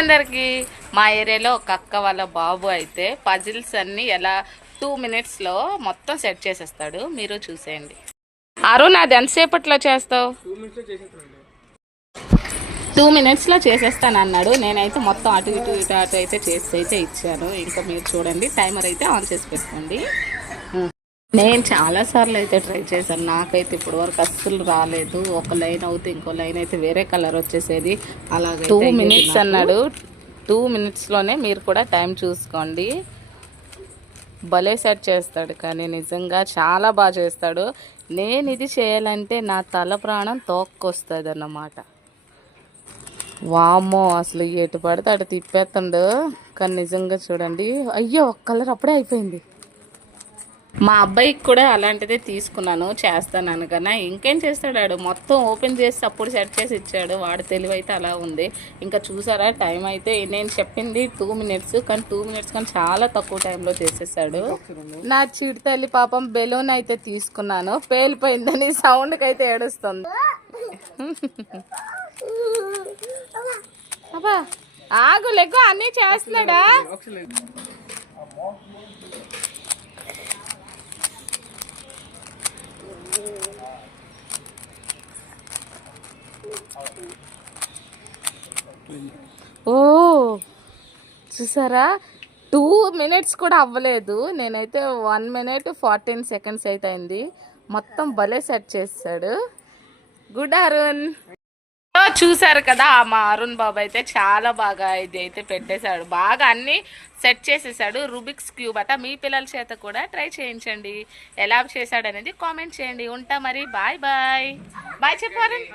అందరికి మా ఏరియాలో ఒక అక్క వాళ్ళ బాబు అయితే పజిల్స్ అన్ని ఎలా 2 minutesలో మొత్తం సెట్ చేసేస్తాడు. మీరు చూసేయండి. అరుణ్ అది ఎంతసేపట్లో చేస్తావు? 2 minutesలో చేసేస్తాను అన్నాడు. నేనైతే మొత్తం అటు ఇటు అయితే చేసి అయితే ఇచ్చాను. ఇంకా మీరు చూడండి, టైమర్ అయితే ఆన్ చేసి పెట్టుకోండి. నేను చాలాసార్లు అయితే ట్రై చేశాను. నాకైతే ఇప్పుడు వరకు అస్సలు రాలేదు. ఒక లైన్ అవుతే ఇంకో లైన్ అయితే వేరే కలర్ వచ్చేసేది. అలాగే 2 minutes అన్నాడు. 2 minutesలోనే మీరు కూడా టైం చూసుకోండి. భలే సెట్ చేస్తాడు, కానీ నిజంగా చాలా బాగా చేస్తాడు. నేను ఇది చేయాలంటే నా తల ప్రాణం తోక్కొస్తుంది అన్నమాట. వామ్మో, అసలు ఎటు పడితే అటు తిప్పేస్తాడు. కానీ నిజంగా చూడండి, అయ్యో ఒక కలర్ అప్పుడే అయిపోయింది. మా అబ్బాయికి కూడా అలాంటిదే తీసుకున్నాను, చేస్తాను అనగానే ఇంకేం చేస్తాడు, మొత్తం ఓపెన్ చేసి అప్పుడు సెట్ చేసి ఇచ్చాడు. వాడి తెలివి అయితే అలా ఉంది. ఇంకా చూసారా, టైం అయితే నేను చెప్పింది 2 minutes, కానీ 2 minutes కానీ చాలా తక్కువ టైంలో చేసేసాడు. నా చిడి తల్లి పాపం బెలూన్ అయితే తీసుకున్నాను, పేలిపోయిందని సౌండ్కి అయితే ఏడుస్తుంది. అబ్బా ఆగు, లెగ్గు అన్నీ చేస్తున్నాడా? ఓ చూసారా, 2 minutes కూడా అవ్వలేదు. నేనైతే 1 minute 14 seconds అయితే అయింది. మొత్తం భలే సెట్ చేసాడు. గుడ్ అరుణ్. చూసారు కదా, మా అరుణ్ బాబు అయితే చాలా బాగా ఇది అయితే పెట్టేశాడు. బాగా అన్ని సెట్ చేసేసాడు. రూబిక్స్ క్యూబ్ అట. మీ పిల్లల చేత కూడా ట్రై చేయించండి. ఎలా చేశాడు అనేది కామెంట్ చేయండి. ఉంటా మరి, బాయ్ బాయ్. బాయ్ చెప్పు అరుణ్.